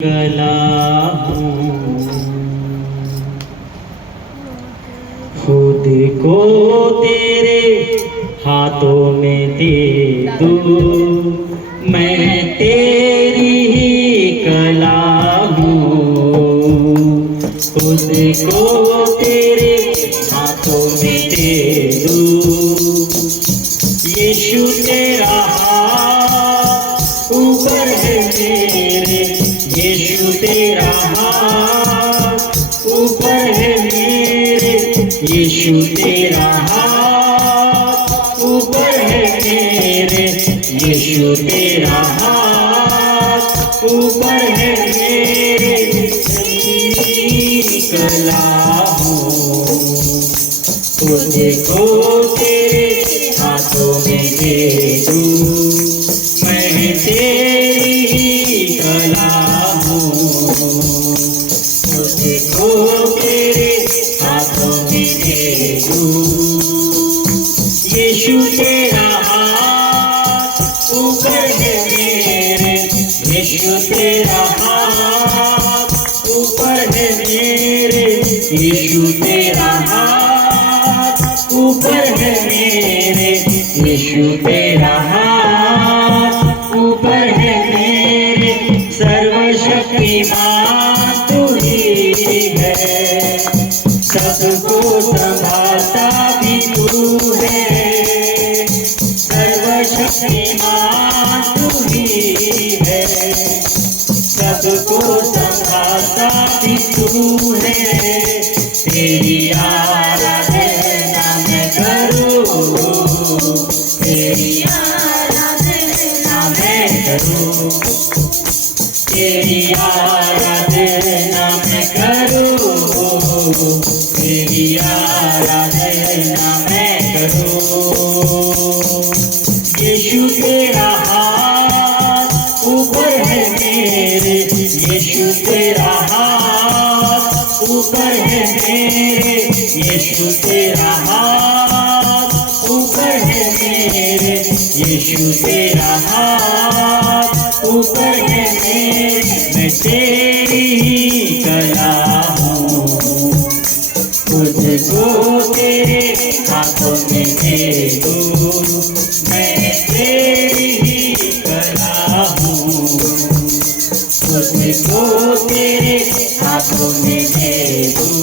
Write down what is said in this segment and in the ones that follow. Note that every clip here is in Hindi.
कला हूँ, खुद को तेरे हाथों में दे दूँ। मैं तेरी ही कला हूँ, खुद को तेरे हाथों में दे दूँ। यीशु तेरा हाथ ऊपर है मेरे, यीशु तेरा हाथ ऊपर है मेरे, यीशु तेरा हाथ ऊपर है मेरे, यीशु तेरा हाथ ऊपर है मेरे। तेरी कला हूँ, खुद को तेरे हाथों में दे दूँ। मैं तेरी ही कला हूँ, खुद को तेरे हाथों में दे दूँ। यीशु तेरा हाथ ऊपर है मेरे, यीशु तेरा हाथ ऊपर है मेरे, यीशु तेरा हाथ ऊपर है मेरे, यीशु तेरा हाथ ऊपर है मेरे। सर्वशक्तिमान तू ही है, सबको संभालता भी तू है। सर्वशक्तिमान तू ही है, सबको संभालता भी तू है। तेरी आराधना मैं करूं, तेरी आराधना मैं करूं, तेरी आराधना मैं करूं, तेरी आराधना मैं करूं। यीशु तेरा हाथ ऊपर है मेरे, यीशु तेरा हाथ ऊपर है मेरे, यीशु तेरा हाथ ऊपर है मेरे, यीशु तेरा हाथ ऊपर है मेरे। मैं तेरी ही कला हूँ, खुद को तेरे हाथों में दे दूँ। मैं तेरी ही कला हूँ, खुद को तेरे हाथों में दे दूँ।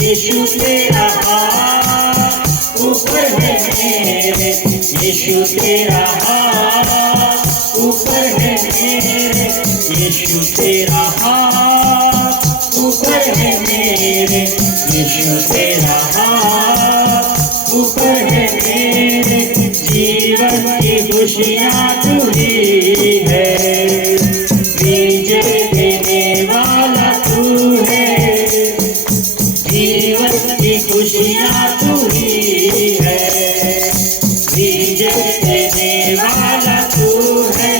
यीशु तेरा हाथ ऊपर है मेरे, यीशु तेरा हाथ ऊपर है मेरे, यीशु तेरा हाथ ऊपर है मेरे, यीशु तेरा हाथ ऊपर है मेरे। जीवन की खुशियाँ तू ही है, विजय देने वाला तू है। जीवन की खुशियाँ तू ही है, विजय देने वाला तू है।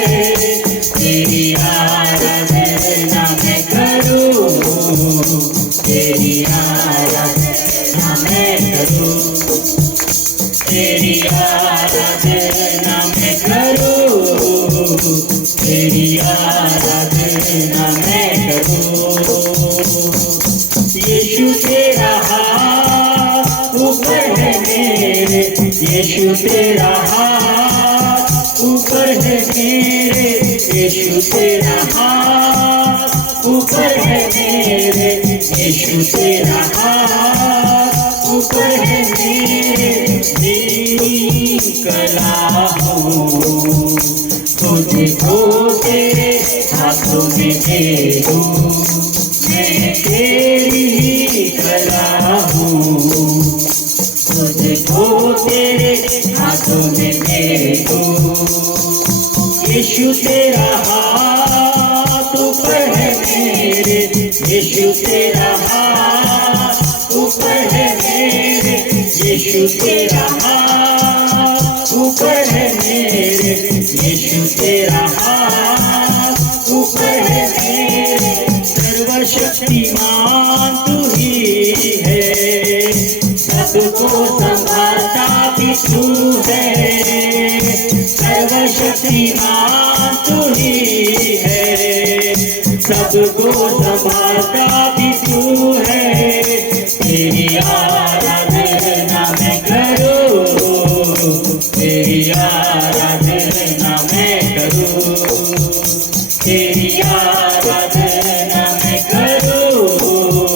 तेरी आराधना मैं करूं, तेरी आराधना मैं करूं, तेरी आराधना मैं करूं, तेरी आराधना मैं करूं। यीशु तेरा हाथ ऊपर है मेरे, यीशु तेरा हाथ ऊपर है मेरे, यीशु तेरा हाथ ऊपर है मेरे, यीशु तेरा हाथ ऊपर है मेरे। तेरी कला हूँ, खुद को तेरे हाथों में दे दूँ। मैं तेरी ही कला हूँ, खुद को तेरे हाथों में दे दूँ। यीशु तेरा हाथ ऊपर है मेरे, यीशु तेरा हाथ ऊपर है मेरे, यीशु तेरा हाथ ऊपर है मेरे, यीशु तेरा हाथ ऊपर है मेरे। सर्वशक्तिमान तू ही है, सबको संभालता भी तू है। सर्वशक्तिमान तू ही है, सबको संभालता भी तू है। तेरी आराधना मैं करूं, तेरी आराधना मैं करूं, तेरी आराधना मैं करूं,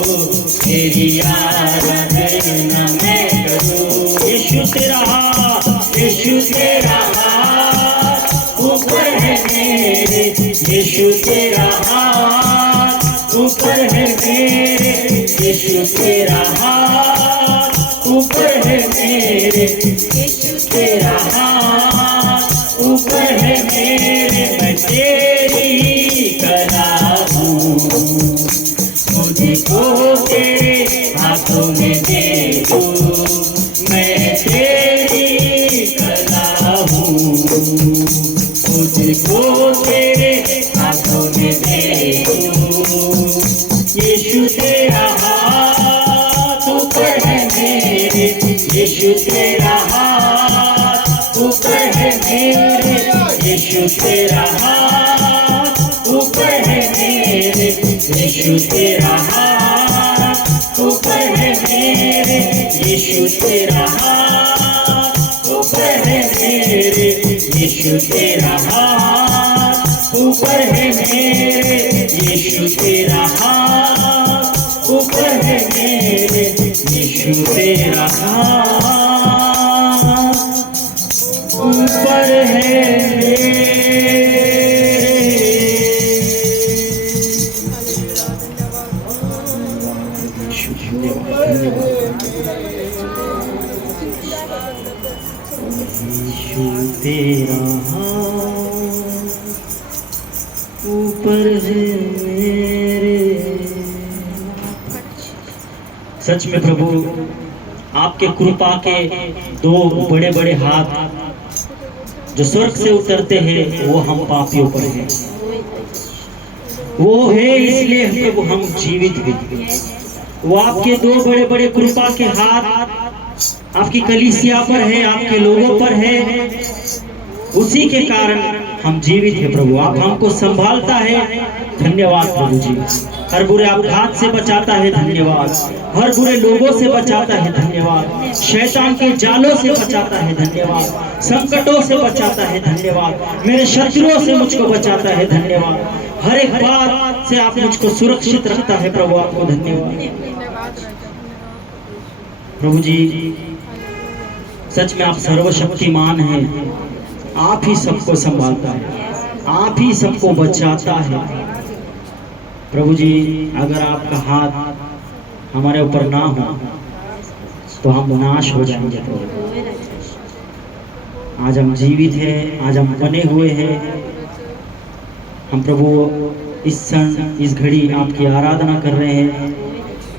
तेरी आराधना मैं करूं। यीशु तेरा हाथ, यीशु तेरा हाथ ऊपर है मेरे, यीशु तेरा हाथ ऊपर है मेरे, यीशु तेरा हाथ ऊपर है मेरे, यीशु तेरा हाथ ऊपर है मेरे। मैं तेरी कला हूँ, मुझको तेरे हाथों में दे दूँ। मैं तेरी कला हूँ, मुझको तेरे हाथों में दे दूँ। यीशु तेरा हाथ ऊपर है मेरे, यीशु तेरा हाथ ऊपर है मेरे, यीशु तेरा हाथ ऊपर है मेरे, यीशु तेरा हाथ ऊपर है मेरे, यीशु तेरा हाथ ऊपर है मेरे, यीशु तेरा हाथ ऊपर है मेरे, यीशु तेरा हाथ ऊपर है मेरे, यीशु तेरा हाथ ऊपर है मेरे। यीशु तेरा हाथ ऊपर है मेरे। सच में प्रभु आपके कृपा के दो बड़े बड़े हाथ जो स्वर्ग से उतरते हैं वो हम पापियों पर है, वो है इसलिए प्रभु हम जीवित हैं। वो आपके दो बड़े बड़े कृपा के हाथ आपकी कलीसिया पर है, आपके लोगों पर है, उसी के कारण हम जीवित हैं प्रभु। आप हमको संभालता है, धन्यवाद प्रभु जी। हर बुरे अपघात से बचाता है, धन्यवाद। हर बुरे लोगों से बचाता है, धन्यवाद। शैतान के जालों से बचाता है, धन्यवाद। संकटों से बचाता है, धन्यवाद। मेरे शत्रुओं से मुझको बचाता है, धन्यवाद। हर एक बात से आप मुझको सुरक्षित रखता है प्रभु, आपको धन्यवाद प्रभु जी। सच में आप सर्वशक्तिमान हैं, आप ही सबको संभालता है, आप ही सबको बचाता है प्रभु जी। अगर आपका हाथ हमारे ऊपर ना हो तो हम नाश हो जाएंगे प्रभु। आज हम जीवित हैं, आज हम बने हुए हैं। हम प्रभु इस क्षण इस घड़ी आपकी आराधना कर रहे हैं।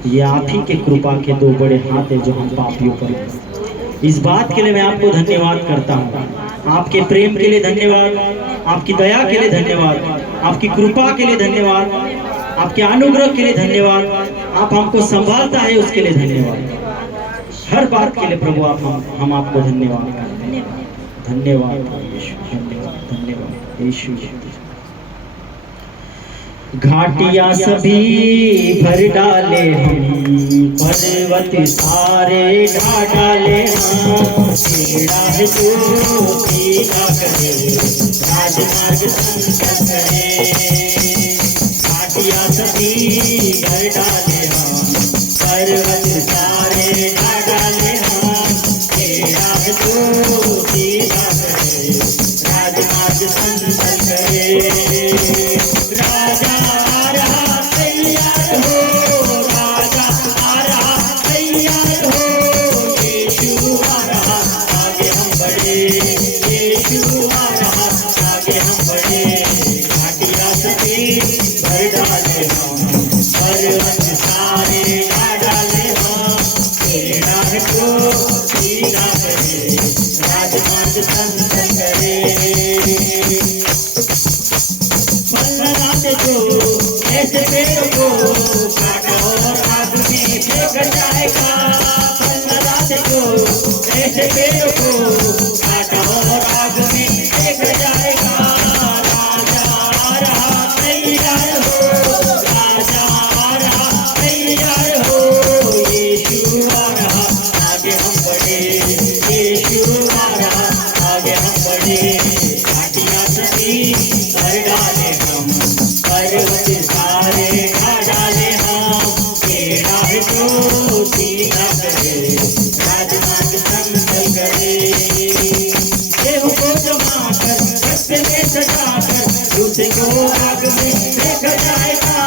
ये आप ही के कृपा के दो बड़े हाथ हैं जो हम पापियों पर हैं। इस बात के लिए मैं आपको धन्यवाद करता हूँ। आपके प्रेम के लिए धन्यवाद, आपकी दया के लिए धन्यवाद, आपकी कृपा के लिए धन्यवाद, आपके अनुग्रह के लिए धन्यवाद। आप हमको संभालता है उसके लिए धन्यवाद। हर बात के लिए प्रभु आप हम आपको धन्यवाद करते हैं। धन्यवाद यीशु, धन्यवाद, धन्यवाद यीशु। घाटियां सभी भर डाले हम, पर्वत सारे ढा डाले हम। तेरा है जो सीधा करे, राजमार्ग संकट करे। घाटियां सभी भर डाले हम, पर्वत सारे ढा डाले हम। तेरा है जो सीधा करे, राजमार्ग संकट करे। राजा आ रहा तैयार हो, राजा आ रहा तैयार हो। यीशु आ रहा आगे हम बढ़े, यीशु आ रहा आगे हम बढ़े। घाटियां सभी भर डाले हम, पर्वत सारे ढा डाले हम। तेरा है जो सीधा करे, राजमार्ग संकट करे। ऐसे पेड़ को काटा और आग में फेंक जाएगा। ऐसे पेड़ को काटा और आग में फेंक जाएगा। राजा आ रहा तैयार हो, हम, पर्वत सारे ढा डाले हम, टेढ़ा है तो सीधा करे, राजमार्ग समतल करे। देव को जमा कर रस्ते में सजा कर, दूसरे को आग में फेंका जाएगा।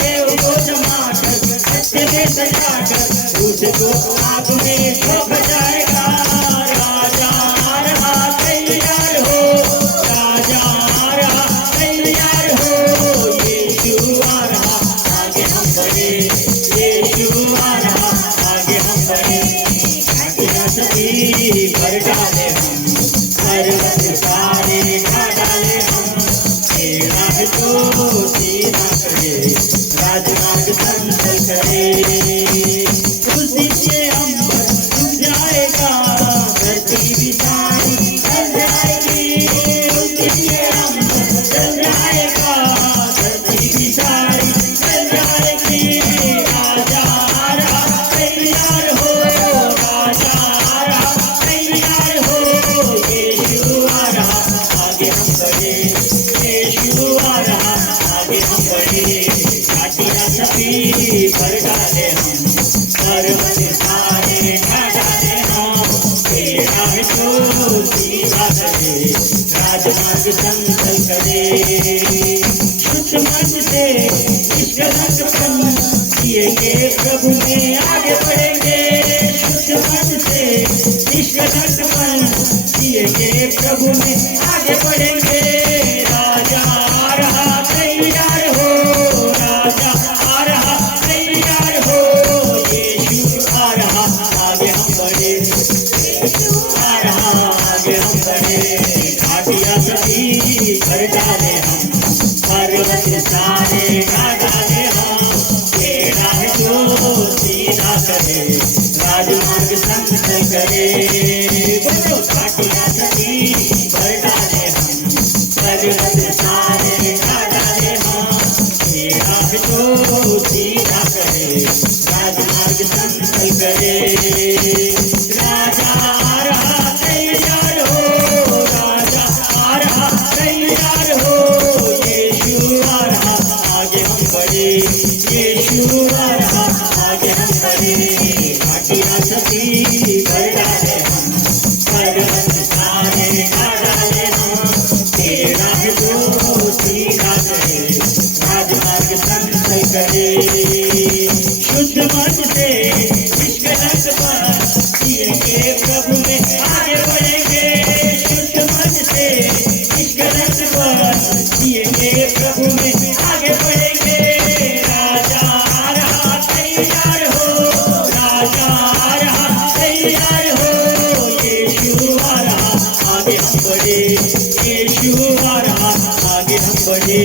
देव को जमा कर रस्ते में सजा कर, दूसरे को आग में फेंका जाएगा। राजा आ रहा तैयार हो, राजा आ रहा तैयार हो, यीशु आ रहा आगे हम बढ़े, यीशु आ रहा आगे हम बढ़े। घाटियां सभी भर डाले हम, पर्वत सारे ढा डाले हम, टेढ़ा है तो सीधा करे, राजमार्ग समतल करे। उस दिन ये अंबर डूब जाएगा, धरती भी सारी जल जाएगी। उस दिन ये अंबर जल जाएगा, धरती भी सारी जल जाएगी। राजा आ रहा तैयार हो, राजा आ रहा तैयार हो, यीशु आ रहा आगे हम बढ़े, यीशु आ रहा आगे हम बढ़े। घाटियां सभी भर डाले हम, पर्वत सारे ढा डाले हम, टेढ़ा है तो सीधा करे, राजमार्ग समतल करे। शुद्ध मन से निष्कलंकपन जिएंगे, प्रभु में आगे बढ़ेंगे। शुद्ध मन से निष्कलंकपन जिएंगे, प्रभु में आगे बढ़ेंगे। राजा आ रहा तैयार हो, राजा आ रहा तैयार हो, यीशु आ रहा आगे हम बढ़े, यीशु आ रहा आगे हम बढ़े। घाटियां सभी भर डाले हम, पर्वत सारे ढा डाले हम, टेढ़ा है तो सीधा करे, राजमार्ग समतल करे। बोलो घाटियां सभी भर डाले हम, पर्वत सारे ढा डाले हम, टेढ़ा है तो सीधा करे, राजमार्ग समतल करे। राजा आ रहा तैयार हो, राजा आ रहा तैयार हो, यीशु आ रहा आगे हम बढ़े, यीशु आ रहा आगे हम बढ़े। घाटियां सभी भर डाले हम, पर्वत सारे ढा डाले हम, टेढ़ा है तो सीधा करे, राजमार्ग समतल करे। शुद्ध मन से निष्कलंकपन जिएंगे, प्रभु में आगे बढ़ेंगे। शुद्ध मन से निष्कलंकपन जिएंगे, प्रभु में आगे बढ़ेंगे। राजा आ रहा तैयार हो, राजा आ रहा तैयार हो, यीशु आ रहा आगे हम बढ़े, यीशु आ रहा आगे हम बढ़े।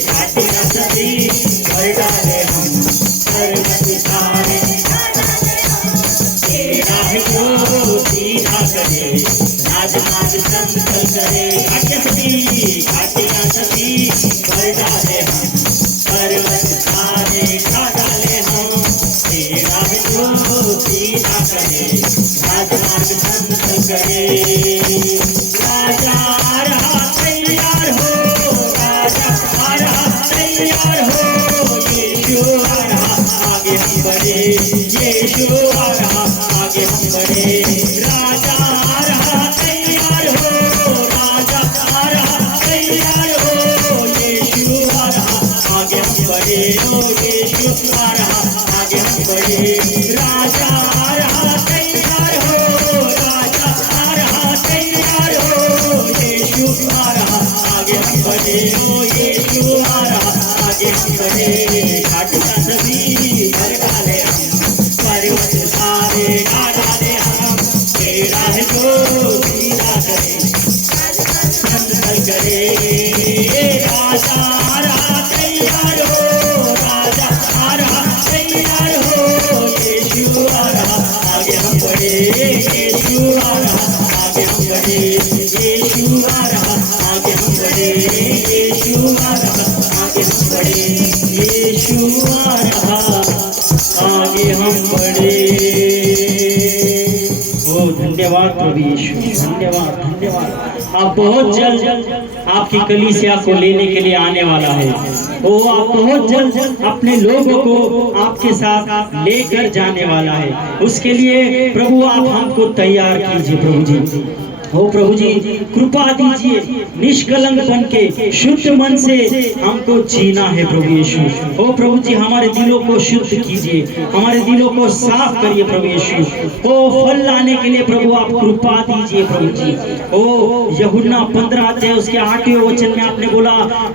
घाटियां सभी भर डाले हम, पर्वत सारे टेढ़ा है तो सीधा करे, राजमार्ग समतल करे। घाटियां सभी भर डाले हम, पर्वत सारे ढा डाले हम, टेढ़ा है तो सीधा करे, राजमार्ग समतल करे। राजा आ रहा तैयार हो, राजा आ रहा तैयार हो, यीशु आ रहा आगे हम बढ़े, यीशु आ रहा आगे हम बढ़े। राजा आ रहा तैयार हो, राजा आ रहा तैयार हो, यीशु आ रहा आगे हम बढ़े, ओ यीशु आ रहा आगे हम बढ़े। राजा आ रहा तैयार हो, राजा आ रहा तैयार हो, यीशु आ रहा आगे हम बढ़े, ओ यीशु आ रहा आगे हम बढ़े। घाटियां सभी भर डाले हम, पर्वत सारे ढा डाले हम, टेढ़ा है तो सीधा करे, समतल करे। राजा आ रहा तैयार हो, राजा आ रहा तैयार हो, यीशु आ रहा आगे हम बढ़े, यीशु आ रहा आगे हम बढ़े, यीशु आ रहा आगे हम बढ़े, यीशु आ रहा आगे हम बढ़े, यीशु आ रहा आगे हम बढ़े। ओ धन्यवाद प्रभु यीशु, धन्यवाद धन्यवाद। आप बहुत जल्द आपकी कलीसिया को लेने के लिए आने वाला है। वो आप बहुत जल्द अपने लोगों को आपके साथ लेकर जाने वाला है। उसके लिए प्रभु आप हमको तैयार कीजिए प्रभु जी। ओ प्रभु जी कृपा दीजिए, निष्कलंक बन के शुद्ध मन से हमको जीना है प्रभु यीशु। ओ प्रभु जी हमारे दिलों को शुद्ध कीजिए, हमारे दिलों को साफ करिए प्रभु यीशु। ओ फल लाने के लिए प्रभु आप कृपा दीजिए प्रभु जी। ओ यूहन्ना 15 अध्याय उसके 8वें वचन में आपने बोला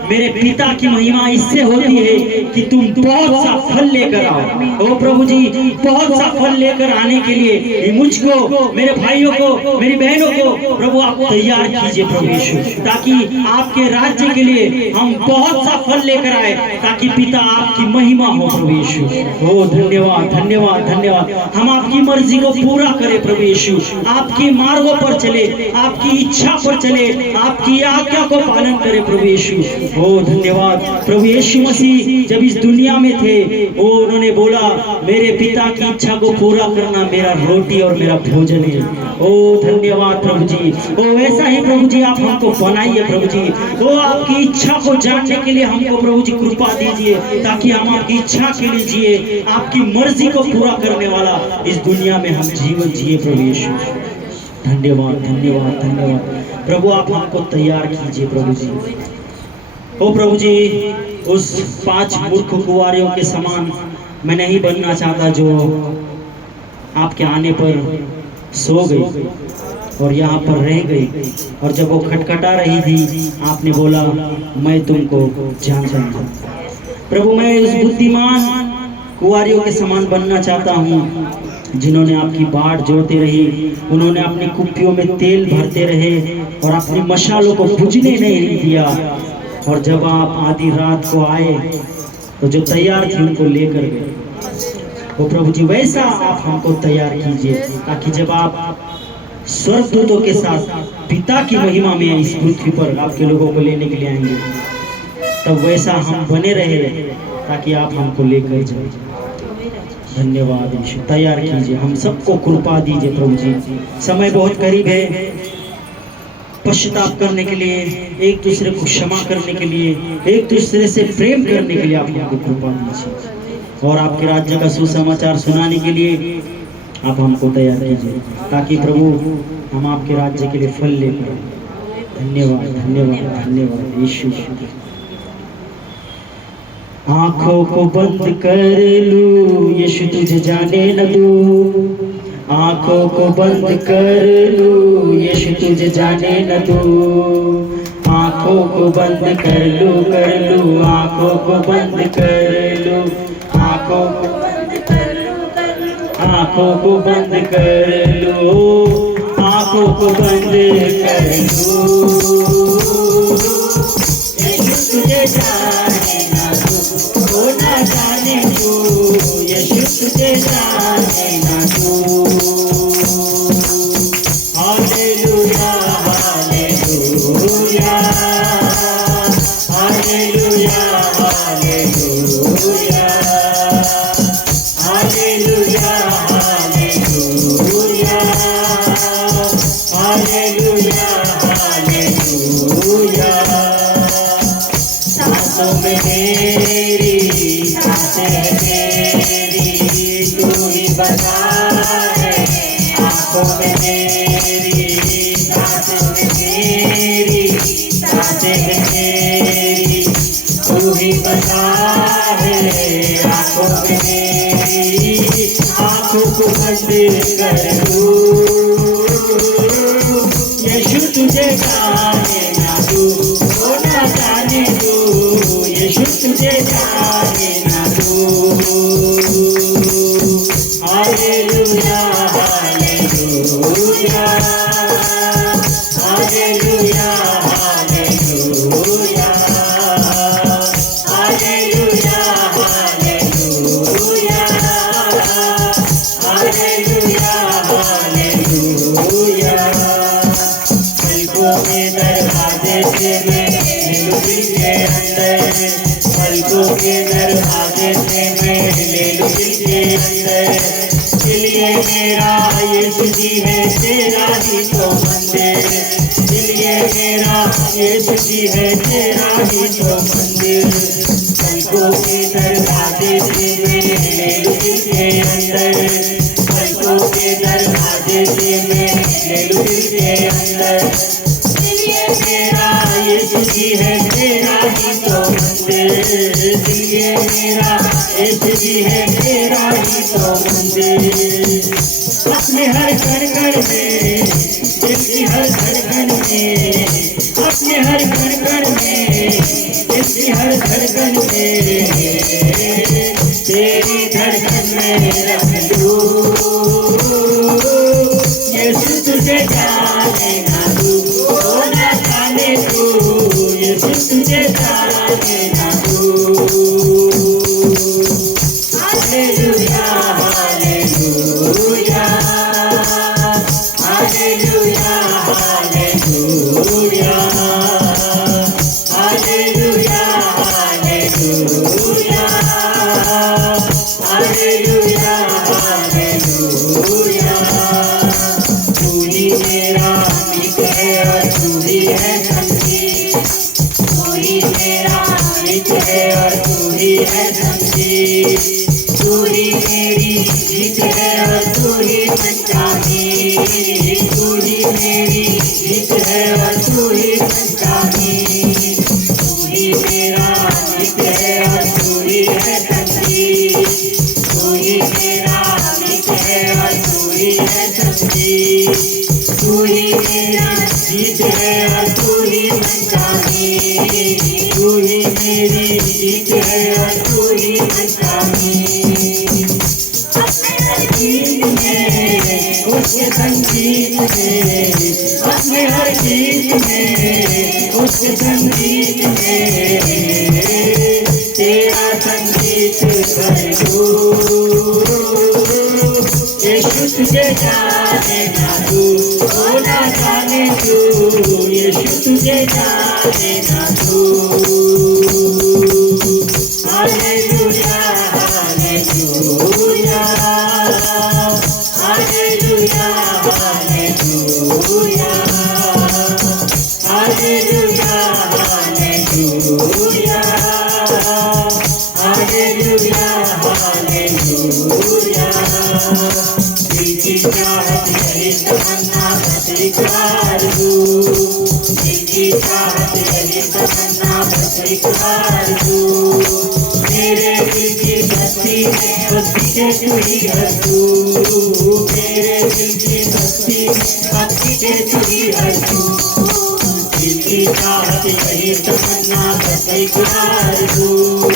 मेरे पिता की महिमा इससे होती है कि तुम बहुत सा फल लेकर आओ। ओ प्रभु जी बहुत सा फल लेकर आने के लिए मुझको, मेरे भाइयों को, मेरी बहनों को प्रभु आप तैयार कीजिए प्रभु यीशु, ताकि आपके राज्य के लिए हम बहुत सा फल लेकर आए, ताकि पिता आपकी महिमा हो प्रभु यीशु। ओ धन्यवाद धन्यवाद धन्यवाद। हम आपकी मर्जी को पूरा करें प्रभु यीशु, आपकी मार्गों पर चले, आपकी इच्छा पर चले, आपकी आज्ञा को पालन करें प्रभु यीशु। ओ धन्यवाद। प्रभु यीशु मसीह जब इस दुनिया में थे वो उन्होंने बोला मेरे पिता की इच्छा को पूरा करना मेरा रोटी और मेरा भोजन है। ओ धन्यवाद प्रभु जी। ओ ऐसा ही प्रभु जी आप हमको बनाइए प्रभु जी। तो आपकी इच्छा को जानने के लिए हमको प्रभु जी कृपा दीजिए, ताकि हम आपकी इच्छा के लिए जिए, आपकी मर्जी को पूरा करने वाला इस दुनिया में हम जीवन जिए प्रभु यीशु। धन्यवाद धन्यवाद धन्यवाद। प्रभु आप हमको तैयार कीजिए प्रभु जी। ओ प्रभु जी उस 5 मूर्ख कुंवारियों के समान मैं नहीं बनना चाहता जो आपके आने पर सो गई और यहाँ पर रह गई, और जब वो खटखटा रही थी आपने बोला मैं तुमको जानता हूँ। प्रभु मैं उस बुद्धिमान कुंवारियों के समान बनना चाहता हूँ जिन्होंने आपकी बाट जोड़ते रही, उन्होंने अपनी कुप्पियों में तेल भरते रहे और अपनी मशालों को बुझने नहीं दिया, और जब आप आधी रात को आए तो जो तैयार थी उनको लेकर गए। तो प्रभु जी वैसा आप हमको तैयार कीजिए, ताकि जब आप स्वर्गदूतों के साथ पिता की महिमा में इस पृथ्वी पर आपके लोगों को लेने के लिए आएंगे, तब वैसा हम बने रहे, ताकि आप हमको लेकर जाए। धन्यवाद यीशु। तैयार कीजिए, हम सबको कृपा दीजिए प्रभु जी। समय बहुत करीब है, पश्चाताप करने के लिए, एक दूसरे को क्षमा करने के लिए, एक दूसरे से प्रेम करने के लिए आप हमको कृपा दीजिए, और आपके राज्य का सुसमाचार सुनाने के लिए आप हमको तैयार कीजिए, ताकि प्रभु हम आपके राज्य के लिए फल लेकर। धन्यवाद धन्यवाद धन्यवाद यीशु। आंखों को बंद कर लूं यीशु तुझे जाने न दूं, आंखों को बंद कर लूं यीशु तुझे जाने न दूं, आंखों को बंद कर लूं आंखों को बंद कर लूं, आंखों को आंखों को बंद कर लो, आंखों को बंद कर लो। यीशु तुझे जाने ना दूं, ओ ना जाने तू, यीशु तुझे जाने ना दूं। Hallelujah hallelujah hallelujah hallelujah hallelujah hallelujah hallelujah. सांसों में मेरी सांसें तेरी तू ही बता है, आँखों में मेरी सांसें तेरी सांसें तेरी तू ही बता है, आँखों में मेरी आँखों को बंद कर दूं, यीशु तुझे जाने ना दूं, ओ ना जाने दूं, यीशु तुझे जाने ना दूं। Hallelujah hallelujah hallelujah hallelujah hallelujah hallelujah hallelujah hallelujah. पलकों के दरवाजे से मैं ले लूं दिल के अंदर, पलकों के दरवाजे से मैं ले लूं दिल के अंदर, इसलिए मेरा यीशु जी है तेरा ही तो मंदिर, ये मेरा यीशु जी है तेरा ही तो मंदिर। पलकों के दरवाजे से मैं ले लूं दिल के अंदर, पलकों के दरवाजे से मैं ले लूं दिल के अंदर। ये मेरा यीशु जी है तेरा ही तो मंदिर। ये मेरा यीशु जी है तेरा ही तो मंदिर। अपने हर घर में, दिल की हर धड़कन में, अपने हर घर में, दिल की हर धड़कन में, तेरी धड़कन में रख लूं। यीशु तुझे जाने ना दूं, ओ ना जाने तू, यीशु तुझे जाने ना दूं। Hallelujah hallelujah hallelujah hallelujah hallelujah hallelujah hallelujah hallelujah. तू ही मेरा मित्र है और तू ही है संगी, तू ही मेरा मित्र है और तू ही है संगी। तू ही मेरी जीत है और तू ही पंचामी, तू ही मेरी जीत है और तू ही पंचामी। तू ही मेरा मित्र है और तू ही है संगी, तू ही मेरा मित्र है और तू ही है संगी। तू ही मेरी जीत है और तू ही पंचामी, तू ही मेरी जीत है और तू ही पंचामी। गीत में उसके संगीत में, अपने हर गीत में उसके संगीत में, तेरा संगीत कर दूं। यीशु तुझे जाने ना दूं, ओ ना जाने तू, यीशु तुझे जाने ना दूं। Hallelujah hallelujah hallelujah hallelujah hallelujah hallelujah hallelujah hallelujah. दिल की चाहत यही तमन्ना बस इकरार दूं, दिल की चाहत यही तमन्ना बस इकरार दूं। मेरे दिल की बस्ती में बस्ती के तू ही हर तू, मेरे दिल की बस्ती में बस्ती के तू ही हर तू। दिल की चाहत यही तमन्ना बस इकरार दूं,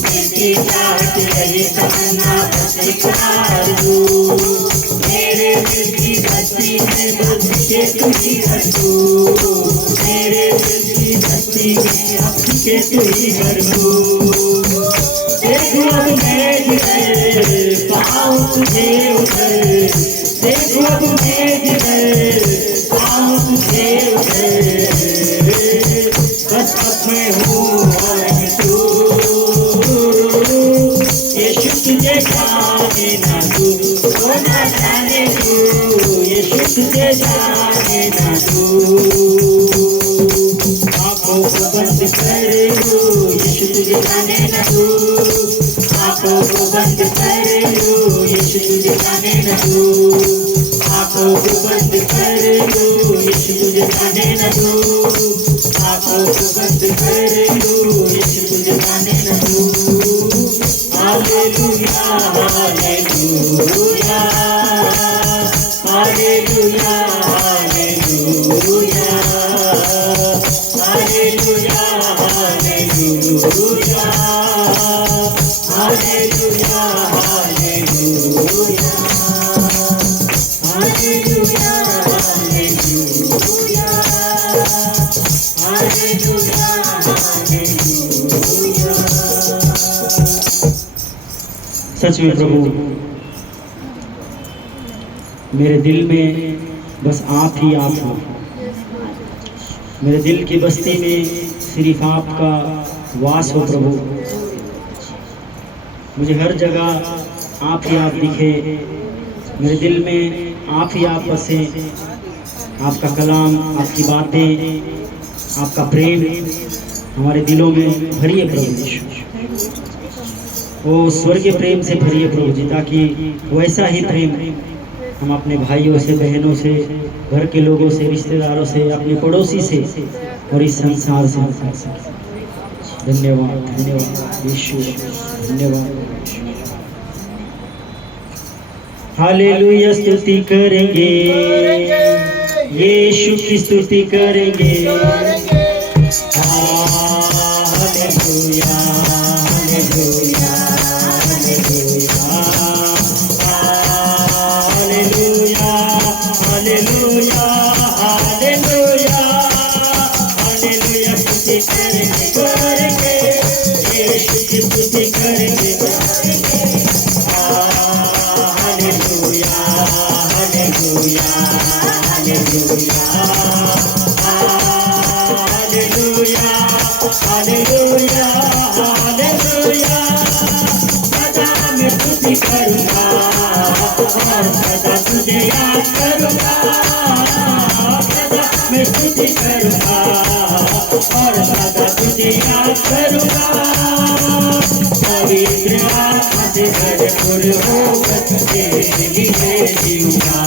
दिल की चाहत यही तमन्ना बस इकरार दूं। मेरे दिल की बस्ती में बस्ती के तू ही हर तू, मेरे दिल की बस्ती में बस्ती के तू ही हर तू। देखो अब मैं जिधर पाऊं तुझे उधर, देखो अब मैं जिधर पाऊं तुझे उधर। बस अब मैं हूँ और तू, यीशु तुझे जाने ना दूं, ओ ना जाने तू, यीशु तुझे जाने ना दूं। आँखों को बंद कर लूं, यीशु तुझे जाने ना दूं, आँखों को बंद कर लूं, यीशु तुझे जाने ना दूं, आँखों को बंद कर लूं, यीशु तुझे जाने ना दूं, आँखों को बंद कर लूं, यीशु तुझे जाने ना दूं। Hallelujah hallelujah hallelujah hallelujah hallelujah hallelujah hallelujah hallelujah hallelujah hallelujah hallelujah. सच में प्रभु, मेरे दिल में बस आप ही आप हो। मेरे दिल की बस्ती में सिर्फ आपका वास हो प्रभु। मुझे हर जगह आप ही आप दिखे, मेरे दिल में आप ही आप बसे। आपका कलाम, आपकी बातें, आपका प्रेम हमारे दिलों में भरिए प्रभु यीशु। वो स्वर्गीय प्रेम से भरिए प्रभु जी, ताकि वैसा ही प्रेम हम अपने भाइयों से, बहनों से, घर के लोगों से, रिश्तेदारों से, अपने पड़ोसी से और इस संसार से हम कर सकें। धन्यवाद, धन्यवाद यीशु, धन्यवाद। हालेलुया, स्तुति करेंगे, यीशु की स्तुति करेंगे। Hallelujah, hallelujah, hallelujah, hallelujah, hallelujah, hallelujah, hallelujah, स्तुति करेंगे, यीशु की स्तुति करेंगे। Hallelujah, hallelujah, hallelujah, hallelujah, hallelujah, hallelujah. सदा मैं स्तुति करूँगा और सदा तुझे याद करूँगा। सदा मैं स्तुति करूँगा और सदा तुझे याद करूँगा। पवित्र आत्मा से भरपूर होकर तेरे लिए जीऊँगा।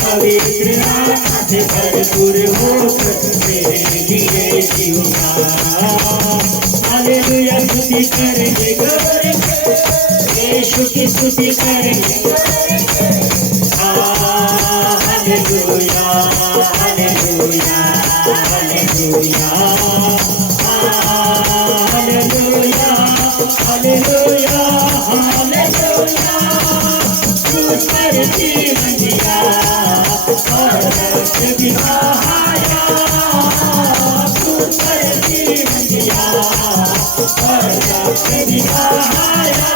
पवित्र आत्मा से भरपूर होकर तेरे लिए जीऊँगा। हालेलुया, स्तुति करेंगे, यीशु की स्तुति करेंगे। Hallelujah, hallelujah, hallelujah, hallelujah, hallelujah, hallelujah. तुझ पर जीवन दिया और दर्द भी बहाया। तुझ पर जीवन दिया और दर्द भी बहाया।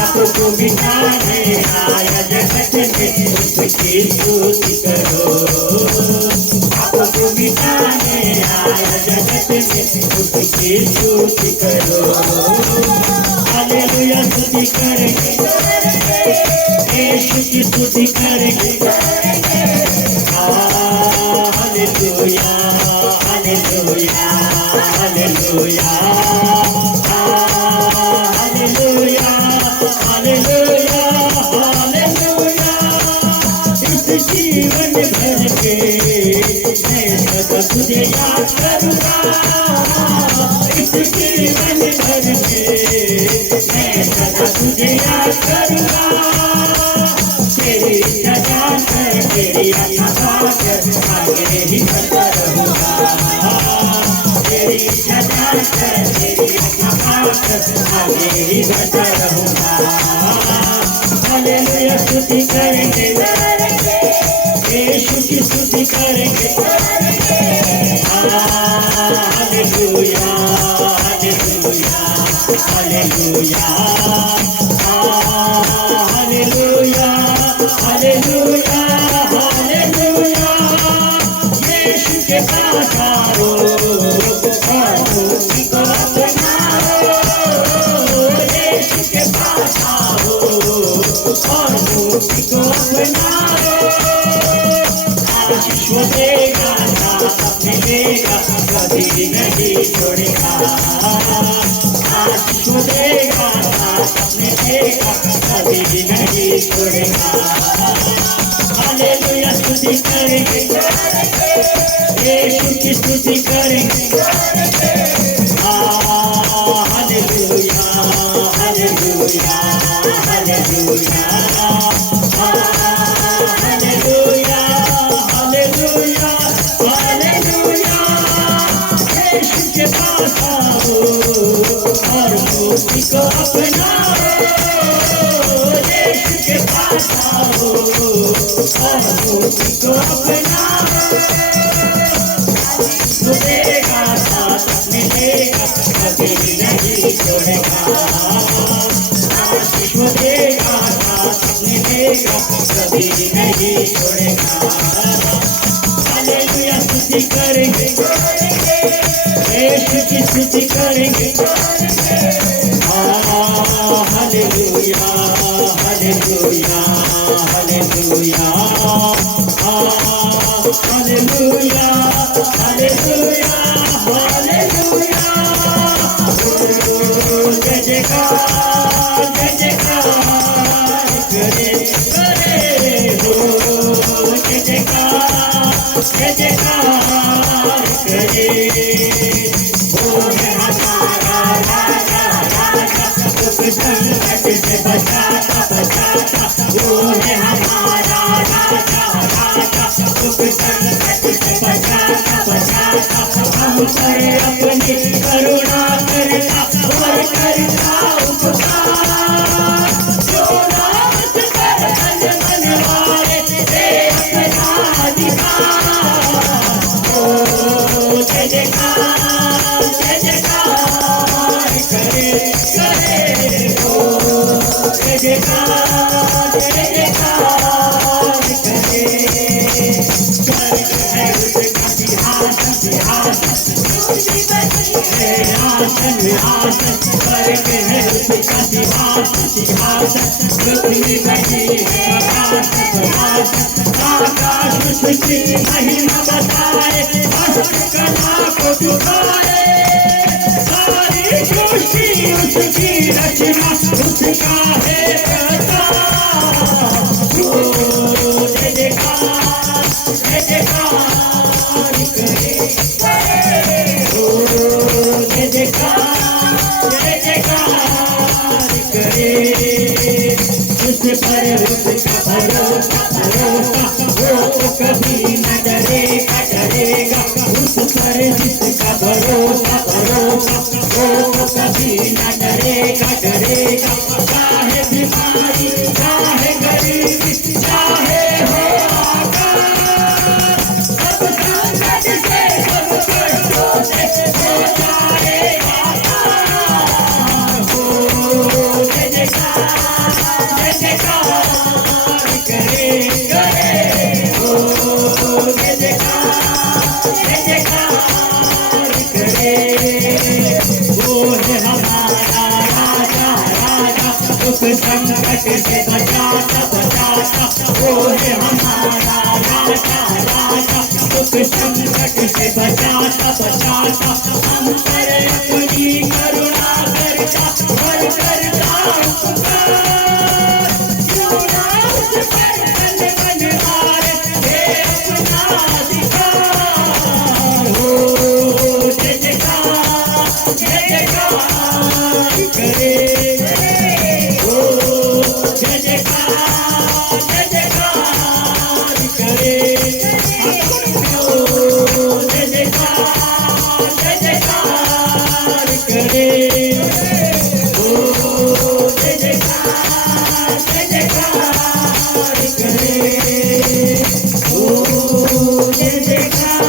आपको बिठाने आया जगत में, उसकी स्तुति करो। आपको बिठाने आया जगत में, उसकी स्तुति करो। हालेलुया, स्तुति करेंगे, यीशु की स्तुति करेंगे। Hallelujah, hallelujah, hallelujah, hallelujah, hallelujah, hallelujah. इस जीवन भर के मैं सदा तुझे याद करूँगा। इस जीवन भर के मैं सदा तुझे याद करूँगा। तेरी सजा कर, तेरी आज्ञा कर, आगे ही बढ़ता रहूँगा। तेरी सजा कर, तेरी आज्ञा कर, आगे ही बढ़ता रहूँगा। हालेलुया, स्तुति करेंगे, यीशु की स्तुति करेंगे। Hallelujah, hallelujah, hallelujah, hallelujah, hallelujah, hallelujah. Yeshu के पास आओ और मुक्ति को अपनाओ। यीशु के पास आओ और मुक्ति को अपनाओ। आशीष वो देगा, साथ अपने देगा, कभी नहीं छोड़ेगा। आशीष वो देगा, साथ अपने देगा, कभी नहीं छोड़ेगा। हालेलुया, स्तुति करेंगे, यीशु की स्तुति करेंगे। Hallelujah, hallelujah, hallelujah, hallelujah, hallelujah, hallelujah. Yeshu के पास आओ और मुक्ति को अपनाओ। यीशु के पास आओ और मुक्ति को अपनाओ। देगा, साथ अपने देगा, कभी नहीं छोड़ेगा। आशीष देगा, साथ अपने देगा, कभी नहीं छोड़ेगा। हालेलुया, स्तुति करेंगे, यीशु की स्तुति करेंगे। Hallelujah, hallelujah, hallelujah. बचाता बचाता वो है हमारा राजा राजा। दुख संकट से बचाता बचाता हम पर अपनी करुणा करता और करता उपकार। जो नाम कर मन मन वाले दे अपना अधिकार। ओ जय जयकार करे करे ओ जय जयकार करे। स्वर्ग है उसका सिंहासन सिंहासन आसन आसन। स्वर्ग है उसका सिंहासन सिंहासन पृथ्वी बनी प्रकाश प्रकाश। आकाश उसकी महिमा बताए अष्ट कला को पुकारे। सारी सृष्टि उसकी रचना उसका है प्रताप। जय जयकार करे ओ जय जयकार करे। उस पर उसका भरोसा भरोसा वो कभी न डरेगा डरेगा। उस पर जिसका भरोसा भरोसा वो कभी न डरेगा डरेगा। चाहे बीमारी चाहे गरीबी चाहे हो आकाश, सब संकट से सब कष्टों से हो जाएगा पार। हो जय जयकार करे करे ओ जय जयकार करे। वो है हमारा राजा राजा। दुख संकट से बचाता बचाता वो है हमारा राजा राजा। दुख संकट से बचाता बचाता हम पर अपनी करुणा करता और करता उपकार। क्यों ना उस पर मन मन मारे दे अपना अधिकार। हो जय जयकार करे ओ जय जयकार करे ओ जय जयकार करे ओ जय जयकार करे ओ जय जयकार करे।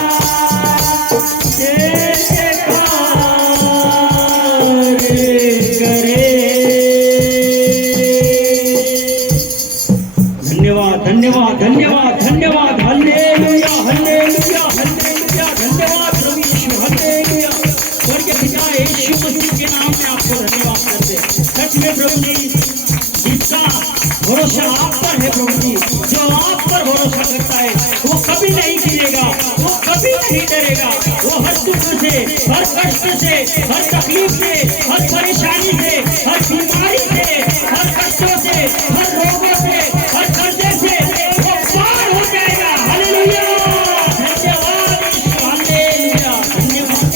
धन्यवाद धन्यवाद धन्यवाद धन्यवाद। Hallelujah hallelujah hallelujah. धन्यवाद प्रभु यीशु हालेलुया। स्वर्गीय पिता यीशु मसीह के नाम में आपको धन्यवाद करते हैं। सच में प्रभु जी जिसका भरोसा आप पर है प्रभु जी, जो आप पर भरोसा करता है वो कभी नहीं गिरेगा, वो कभी नहीं डरेगा। वो हर दुख से हर कष्ट से हर तकलीफ से हर परेशानी से हर बीमारी से हर कष्टों से हर रोगों से हर कर्जे से वो पार हो जाएगा। हालेलुया धन्यवाद हालेलुया धन्यवाद।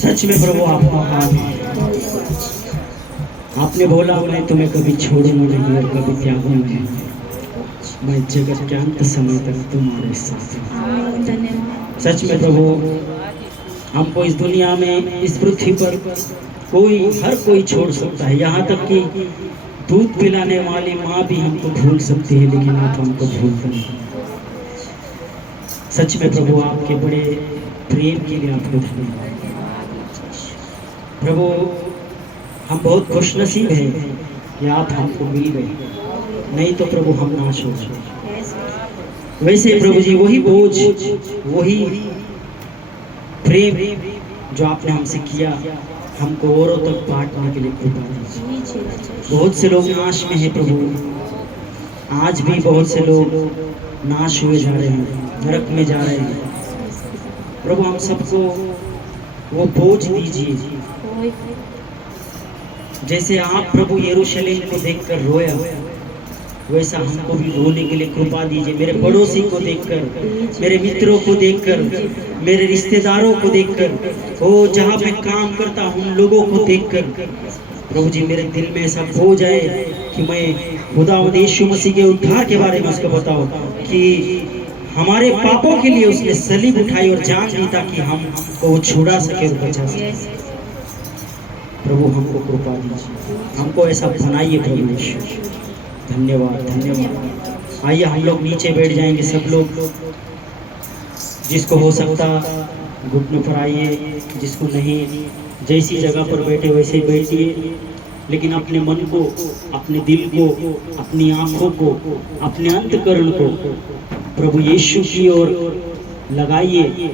सच में प्रभु आप महान हैं। आपने बोला मैं तुम्हें कभी छोड़ूंगा नहीं और कभी त्यागूंगा नहीं। मैं जगत के अंत समय तक तुम्हारे साथ हूं। सच में प्रभु हमको इस दुनिया में इस पृथ्वी पर कोई हर कोई छोड़ सकता है। यहाँ तक कि दूध पिलाने वाली माँ भी हमको भूल सकती है, लेकिन आप हमको भूलते नहीं। सच में प्रभु आपके बड़े प्रेम के लिए आपको धन्यवाद प्रभु। हम बहुत खुशनसीब हैं कि आप हमको मिल गए, नहीं तो प्रभु हम नाश हो जाए। वैसे प्रभु जी वही बोझ वही प्रेम जो आपने हमसे किया हमको औरों तक बांटने के लिए कृपा दीजिए। बहुत से लोग नाश में हैं प्रभु, आज भी बहुत से लोग नाश हुए जा रहे हैं, नरक में जा रहे हैं प्रभु। हम सबको वो बोझ दीजिए जैसे आप प्रभु यरूशलेम को देखकर रोया, वैसा हमको भी रोने के लिए कृपा दीजिए। मेरे पड़ोसी को देखकर, मेरे मित्रों को देखकर, मेरे रिश्तेदारों को देखकर, ओ जहाँ मैं काम करता हूँ उन लोगों को देखकर प्रभु जी मेरे दिल में ऐसा हो जाए कि मैं खुदावंद यीशु मसीह के उद्धार के बारे में उसको बताऊं कि हमारे पापों के लिए उसने सलीब उठाई और जान दी ताकि हमको वो छुड़ा सके और बचा सके। प्रभु हमको कृपा दीजिए, हमको ऐसा बनाइए प्रभु यीशु। धन्यवाद धन्यवाद। आइए हम लोग नीचे बैठ जाएंगे सब लोग, जिसको हो सकता घुटनों पर आइए, जिसको नहीं जैसी जगह पर बैठे वैसे ही बैठिए, लेकिन अपने मन को, अपने दिल को, अपनी आंखों को, अपने अंतःकरण को प्रभु यीशु की ओर लगाइए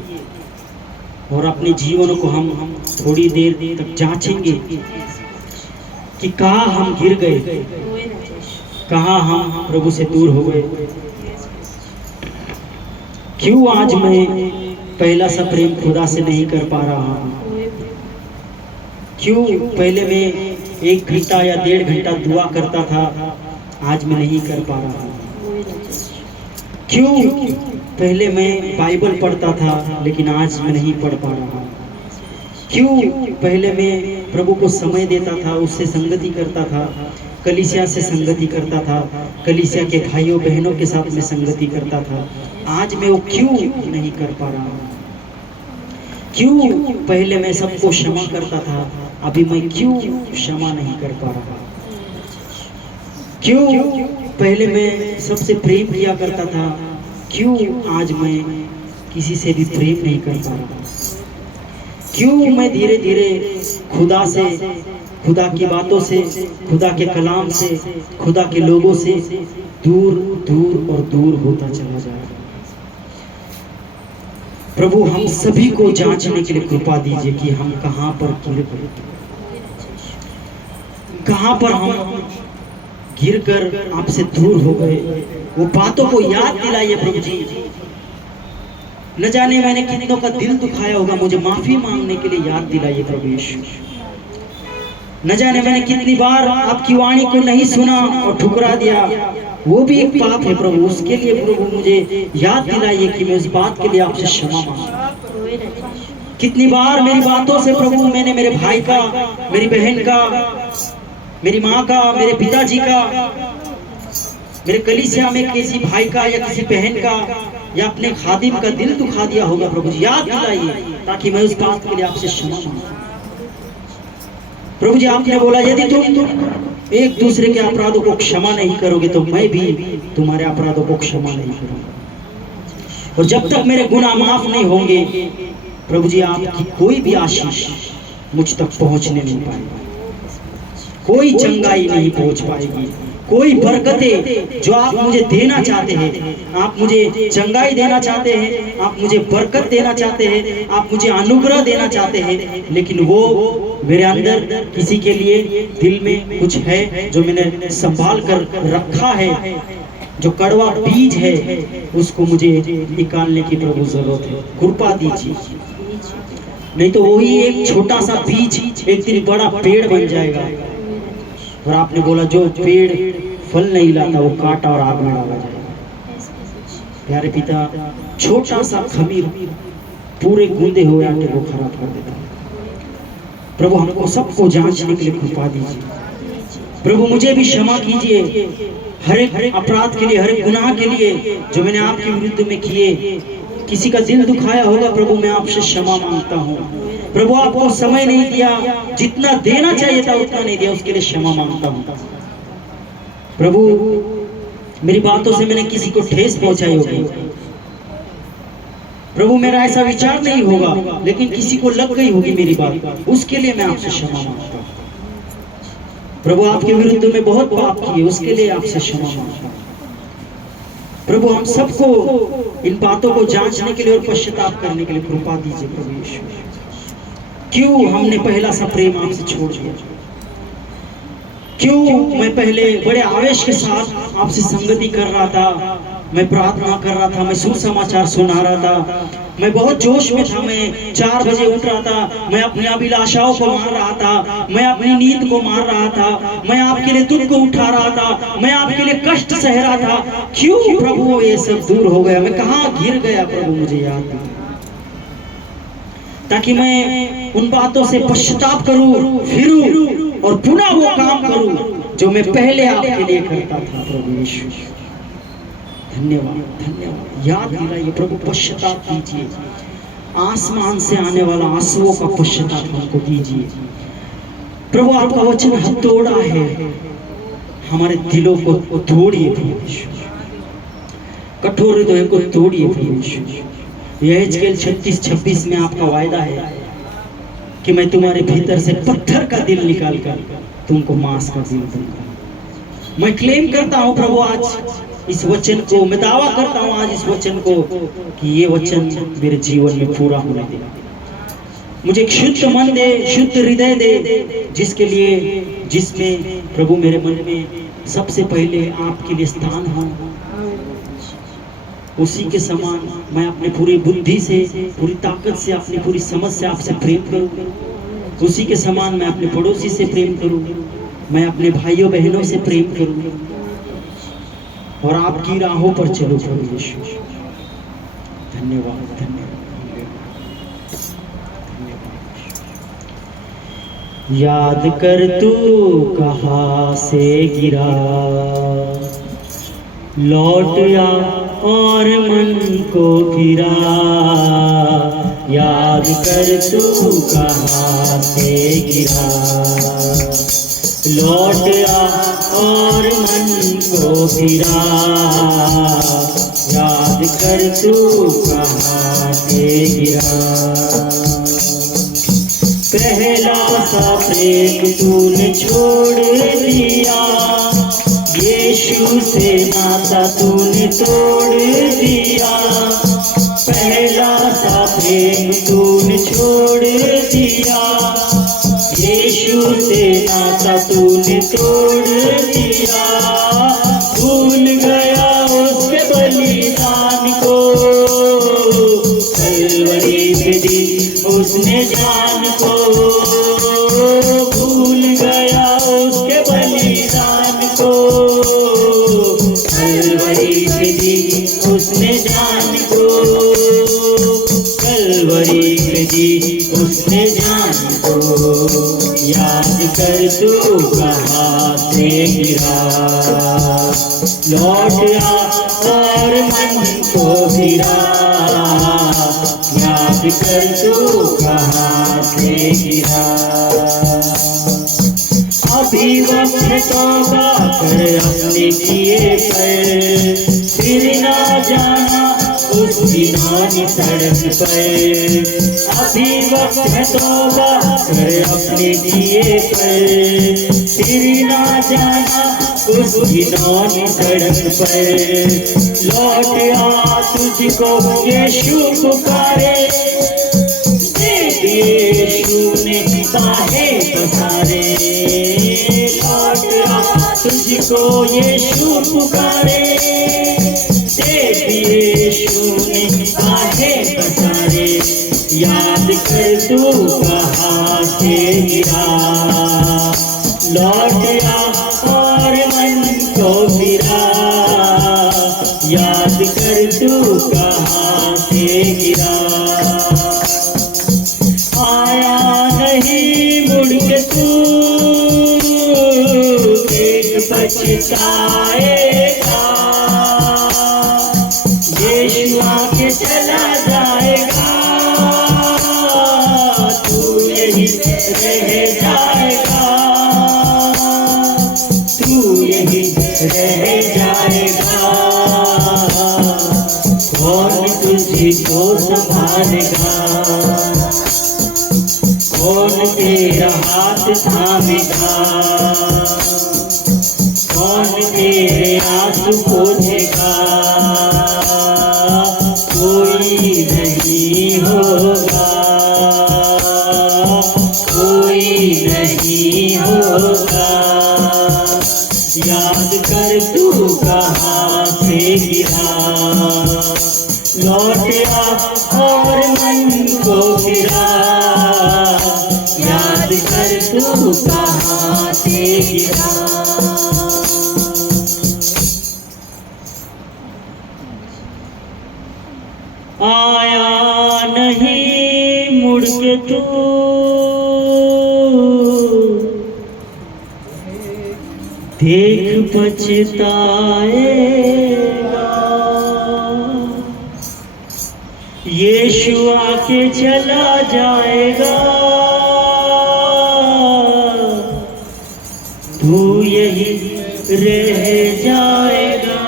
और अपने जीवन को हम थोड़ी देर तक जांचेंगे कि कहाँ हम गिर गए, कहाँ हम प्रभु से दूर हो गए, क्यों आज मैं पहला सा प्रेम खुदा से नहीं कर पा रहा हूँ, क्यों पहले मैं 1 घंटा या 1.5 घंटा दुआ करता था, आज मैं नहीं कर पा रहा हूँ, क्यों पहले मैं बाइबल पढ़ता था लेकिन आज मैं नहीं पढ़ पा रहा हूँ, क्यों पहले मैं प्रभु को समय देता था, उससे संगति करता था, कलीसिया से संगति करता था, कलीसिया के भाइयों बहनों के साथ में संगति करता था, आज मैं वो क्यों नहीं कर पा रहा हूँ, क्यों पहले मैं सबको क्षमा करता था, अभी मैं क्यों क्षमा नहीं कर पा रहा, क्यों पहले मैं सबसे प्रेम किया करता था, क्यों आज मैं किसी से भी प्रेम नहीं कर पा रहा, क्यों मैं धीरे धीरे खुदा से, खुदा की बातों से, खुदा के कलाम से, खुदा के लोगों से दूर दूर और दूर होता चला जा रहा। प्रभु हम सभी को जांचने के लिए कृपा दीजिए कि हम कहाँ पर गिर गए, कहाँ पर हम गिर कर आपसे दूर हो गए, वो बातों को याद दिलाइए प्रभु जी। न जाने मैंने कितनों का दिल दुखाया होगा, मुझे माफी मांगने के लिए याद दिलाइए प्रभु यीशु। न जाने मैंने कितनी बार आपकी वाणी को नहीं सुना और ठुकरा दिया, वो भी एक पाप है प्रभु, उसके लिए प्रभु मुझे याद दिलाइए कि मैं उस बात के लिए आपसे क्षमा मांगूं। कितनी बार मेरी बातों से प्रभु मैंने मेरे भाई का, मेरी बहन का, मेरी माँ का, मेरे पिताजी का, मेरे कलीसिया में किसी भाई का या किसी बहन का या अपने खादिम का दिल दुखा दिया होगा प्रभु जी, याद दिलाइए ताकि मैं उस बात के लिए आपसे क्षमा मांगूं। प्रभु जी आपने बोला यदि तुम एक दूसरे के अपराधों को क्षमा नहीं करोगे तो मैं भी तुम्हारे अपराधों को क्षमा नहीं करूंगा, और जब तक मेरे गुनाह माफ नहीं होंगे प्रभु जी आपकी कोई भी आशीष मुझ तक पहुंचने नहीं पाएगी, कोई चंगाई नहीं पहुंच पाएगी, कोई बरकतें जो आप मुझे देना चाहते हैं, आप मुझे चंगाई देना चाहते हैं, आप मुझे बरकत देना चाहते हैं, आप मुझे अनुग्रह देना चाहते हैं, लेकिन वो मेरे अंदर किसी के लिए दिल में कुछ है जो मैंने संभाल कर रखा है, जो कड़वा बीज है, उसको मुझे निकालने की प्रभु जरूरत है, कृपा दीजिए। नहीं तो वही एक छोटा सा बीज एक दिन बड़ा पेड़ बन जाएगा, और आपने बोला जो पेड़ फल नहीं लाता वो काटा और आग में डाला जाएगा। प्यारे पिता, छोटा सा खमीर पूरे गूंदे हुए आटे को खराब कर देता है। प्रभु हमको सबको जांचने के लिए कृपा दीजिए। प्रभु मुझे भी क्षमा कीजिए हर एक अपराध के लिए, हर एक गुनाह के लिए जो मैंने आपके विरुद्ध में किए। किसी का दिल दुखाया होगा प्रभु, मैं आपसे क्षमा मांगता हूँ। प्रभु आपको समय नहीं दिया, जितना देना चाहिए था उतना नहीं दिया, उसके लिए क्षमा मांगता हूँ। प्रभु मेरी बातों से मैंने किसी को ठेस पहुंचाई होगी, प्रभु मेरा ऐसा विचार नहीं होगा लेकिन किसी को लग गई होगी मेरी बात, उसके लिए मैं आपसे क्षमा मांगता हूँ। प्रभु आपके विरुद्ध में बहुत पाप किए, उसके लिए आपसे क्षमा मांगता हूँ। प्रभु हम सबको इन बातों को जांचने के लिए और पश्चाताप करने के लिए कृपा दीजिए प्रभु यीशु। क्यों हमने पहला सा प्रेम आपसे छोड़ दिया, क्यों मैं पहले बड़े आवेश के साथ आपसे संगति कर रहा था, मैं प्रार्थना कर रहा था, मैं सुसमाचार सुना रहा था, मैं बहुत जोश में था, मैं 4 बजे उठ रहा था, मैं अपनी अभिलाषाओं को मार रहा था, मैं अपनी नींद को मार रहा था, मैं आपके लिए दुख को उठा रहा था, मैं आपके लिए कष्ट सह रहा था। क्यों प्रभु ये सब दूर हो गया, मैं कहाँ गिर गया प्रभु, मुझे याद नहीं। ताकि मैं उन बातों से पश्चाताप करूं, फिरूं और पुनः वो काम करूं जो मैं पहले आपके लिए करता था। प्रभु यीशु धन्यवाद, धन्यवाद। याद दिलाइए प्रभु, पश्चाताप कीजिए, आसमान से आने वाला आंसुओं का पश्चाताप हमको दीजिए। प्रभु आपका वचन हथौड़ा है, हमारे दिलों को तोड़िए प्रभु यीशु, कठोर हृदय को तोड़िए प्रभु यीशु। यह एजकेल 36:26 में आपका वायदा है कि मैं तुम्हारे भीतर से पत्थर का दिल निकाल कर तुमको मांस का दिल दूंगा। मैं क्लेम करता हूं प्रभु आज इस वचन को, मैं दावा करता हूं आज इस वचन को कि ये वचन मेरे जीवन में पूरा होने दे। मुझे एक शुद्ध मन दे, शुद्ध हृदय दे, जिसमें प्रभु मेरे मन में सबसे पहले आपके लिए स्थान हो। उसी के समान मैं अपनी पूरी बुद्धि से, पूरी ताकत से, अपनी पूरी समझ से आपसे प्रेम करूं। उसी के समान मैं अपने पड़ोसी से प्रेम करूं, मैं अपने भाइयों बहनों से प्रेम करूं और आपकी राहों पर चलो प्रभु यीशु। धन्यवाद, धन्यवाद, धन्यवाद। याद कर तू कहाँ से गिरा, लौट आ और मन को फिरा। याद कर तू कहाँ से गिरा, लौट आ और मन को फिरा। याद कर तू कहाँ से गिरा। पहला सा प्रेम तूने छोड़ दिया, यीशु से नाता तूने तोड़ दिया। पहला सा प्रेम तूने छोड़ दिया, यीशु से नाता तूने तोड़ दिया। भूल गया उसके बलिदान को, कलवरी पे दी उसने जान को। भूल गया उसके बलिदान को, कलवरी पे दी उसने जान को। कलवरी पे दी उसने जान को। याद कर तू कहाँ से गिरा, लौट आ और मन को फिरा। याद कर तू कहाँ से गिरा। अभी वक्त तौबा कर अपने किए पर, फिर ना जाना उस दीवानी सड़क पर। अभी वक्त तौबा कर अपने किए पर, फिर ना जाना उस दीवानी सड़क पर। लौट आ तुझको यीशु पुकारे, यीशु ने बाहें पसारे। लौट आ तुझको यीशु पुकारे, देख यीशु ने बाहें पसारे। याद कर तू कहाँ से गिरा, लौट आ और मन को फिरा। याद कर तू कहाँ से गिरा। आया नहीं मुड़ के तू, एक पछताएगा। यीशु आके चला जाएगा, तू यही रह जाएगा। तू यही रह जाएगा। कौन तुझको संभालेगा, कौन तेरा हाथ थामेगा। कौन तेरे आंसू पोंछेगा, कोई नहीं होगा। कोई नहीं होगा। याद कर तू कहाँ से गिरा, लौट आ और मन को फिरा। याद कर तू कहाँ से गिरा। आया नहीं मुड़ के हुए तो देख पछताएगा, यीशु आके चला जाएगा, तू यही रह जाएगा,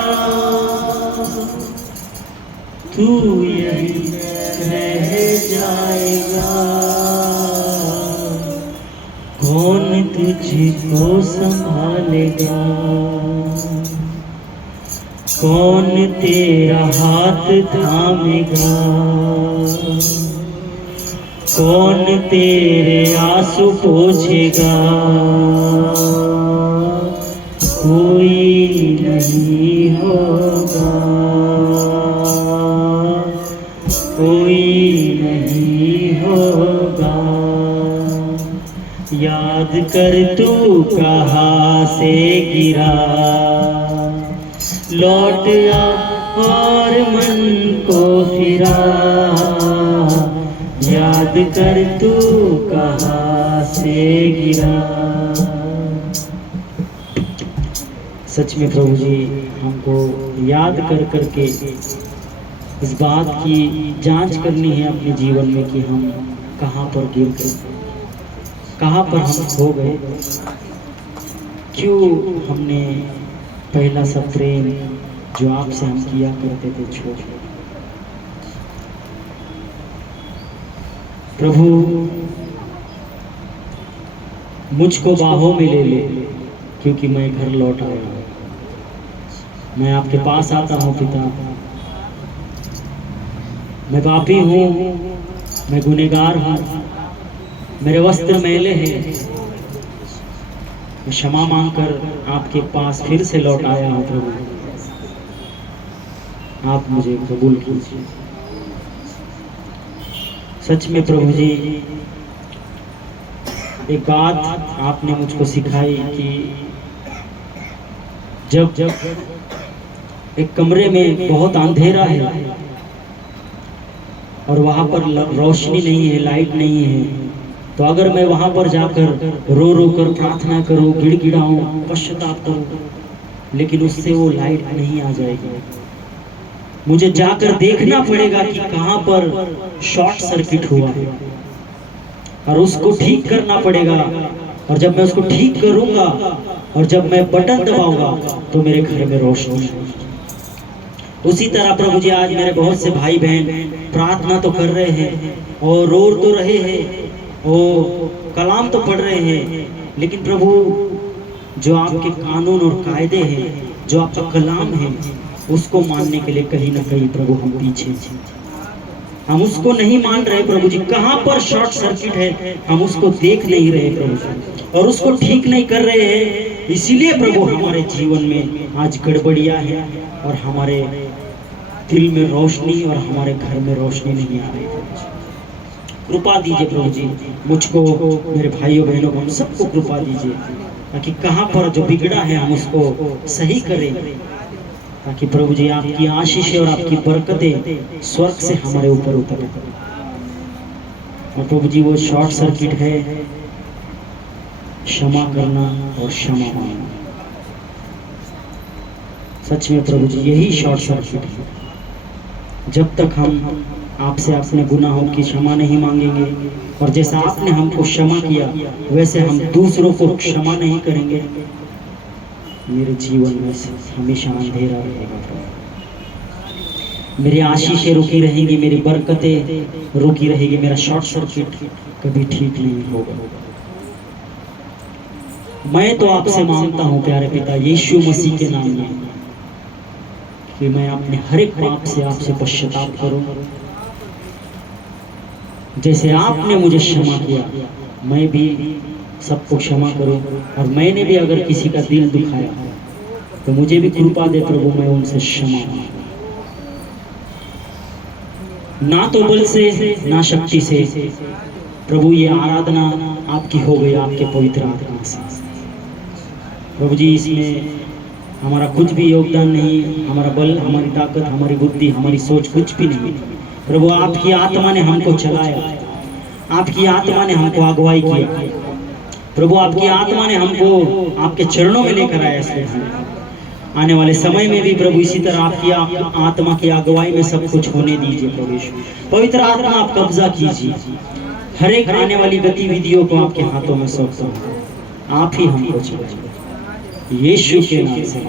तू यही रह जाएगा। कौन तुझको संभालेगा, कौन तेरा हाथ थामेगा, कौन तेरे आंसू पोंछेगा। कोई नहीं होगा, कोई नहीं होगा। याद कर तू कहाँ से गिरा, लौट आ और मन को फिरा। याद कर तू कहाँ से गिरा। सच में प्रभु जी हमको याद कर करके इस बात की जांच करनी है अपने जीवन में कि हम कहाँ पर गिर गए, कहाँ पर हम खो गए, क्यों हमने पहला सा प्रेम जो आपसे हम किया करते थे छोड़। प्रभु मुझको बाहों में ले ले, क्योंकि मैं घर लौट आया हूँ। मैं आपके पास आता हूँ पिता, मैं पापी हूँ, मैं गुनहगार हूँ, मेरे वस्त्र मैले हैं। मैं क्षमा मांगकर आपके पास फिर से लौट आया हूँ प्रभु, आप मुझे कबूल कीजिए। सच में प्रभु जी एक बात आपने मुझको सिखाई कि जब एक कमरे में बहुत अंधेरा है और वहां पर रोशनी नहीं है, लाइट नहीं है, तो अगर मैं वहां पर जाकर रो रो कर प्रार्थना करूं, गिड़गिड़ाऊं, पश्चाताप करूं, लेकिन उससे वो लाइट नहीं आ जाएगी। मुझे जाकर देखना पड़ेगा कि कहां पर शॉर्ट सर्किट हुआ है और उसको ठीक करना पड़ेगा। और जब मैं उसको ठीक करूंगा और जब मैं बटन दबाऊंगा तो मेरे घर में रोशनी। उसी तरह प्रभु जी आज मेरे बहुत से भाई बहन प्रार्थना तो कर रहे हैं और रो तो रहे हैं, वो कलाम तो पढ़ रहे हैं, लेकिन प्रभु जो आपके कानून और कायदे हैं, जो आपका कलाम है, उसको मानने के लिए कहीं ना कहीं प्रभु हम पीछे हैं। हम उसको नहीं मान रहे प्रभु जी। कहाँ पर शॉर्ट सर्किट है हम उसको देख नहीं रहे प्रभु जी, और उसको ठीक नहीं कर रहे हैं। इसीलिए प्रभु हमारे जीवन में आज गड़बड़ियाँ हैं और हमारे दिल में रोशनी और हमारे घर में रोशनी नहीं आ रही। कृपा दीजिए प्रभु जी, मुझको, मेरे भाइयों बहनों को, हम सबको कृपा दीजिए, ताकि कहाँ पर जो बिगड़ा है हम उसको सही करें, ताकि प्रभु जी आपकी आशीष और आपकी बरकतें स्वर्ग से हमारे ऊपर उतरे। और प्रभु जी वो शॉर्ट सर्किट है क्षमा करना और क्षमा मांगना। सच में प्रभु जी यही शॉर्ट सर्किट है। जब तक हम आपसे अपने गुनाहों की क्षमा नहीं मांगेंगे और जैसा आपने हमको क्षमा किया वैसे हम दूसरों को क्षमा नहीं करेंगे, मेरे जीवन में हमेशा अंधेरा रहेगा। मेरी आशीषें रुकी रहेंगी, मेरी बरकतें रुकी रहेगी, मेरा शॉर्ट सर्किट कभी ठीक नहीं होगा। मैं तो आपसे मांगता हूँ प्यारे पिता यीशु मसीह के नाम में कि मैं अपने हर एक पाप से आपसे पश्चाताप करूं। जैसे आपने मुझे क्षमा किया मैं भी सबको क्षमा करूं, और मैंने भी अगर किसी का दिल दुखाया तो मुझे भी कृपा दे प्रभु, मैं उनसे क्षमा मांगूं। ना तो बल से ना शक्ति से प्रभु ये आराधना आपकी हो गई, आपके पवित्र आत्मा से। प्रभु जी इसमें हमारा कुछ भी योगदान नहीं, हमारा बल, हमारी ताकत, हमारी बुद्धि, हमारी सोच कुछ भी नहीं। प्रभु आपकी आत्मा ने हमको चलाया, आपकी आत्मा ने हमको अगुवाई किया प्रभु, आपकी आत्मा ने हमको आपके चरणों में लेकर आया। इसलिए आने वाले समय में भी प्रभु इसी तरह आपकी आत्मा की अगुवाई में सब कुछ होने दीजिए प्रभु यीशु। पवित्र आत्मा आप कब्जा कीजिए, हर एक आने वाली गतिविधियों को आपके हाथों में सौंपता हूं, आप ही हमको चलाइए, यीशु के नाम से।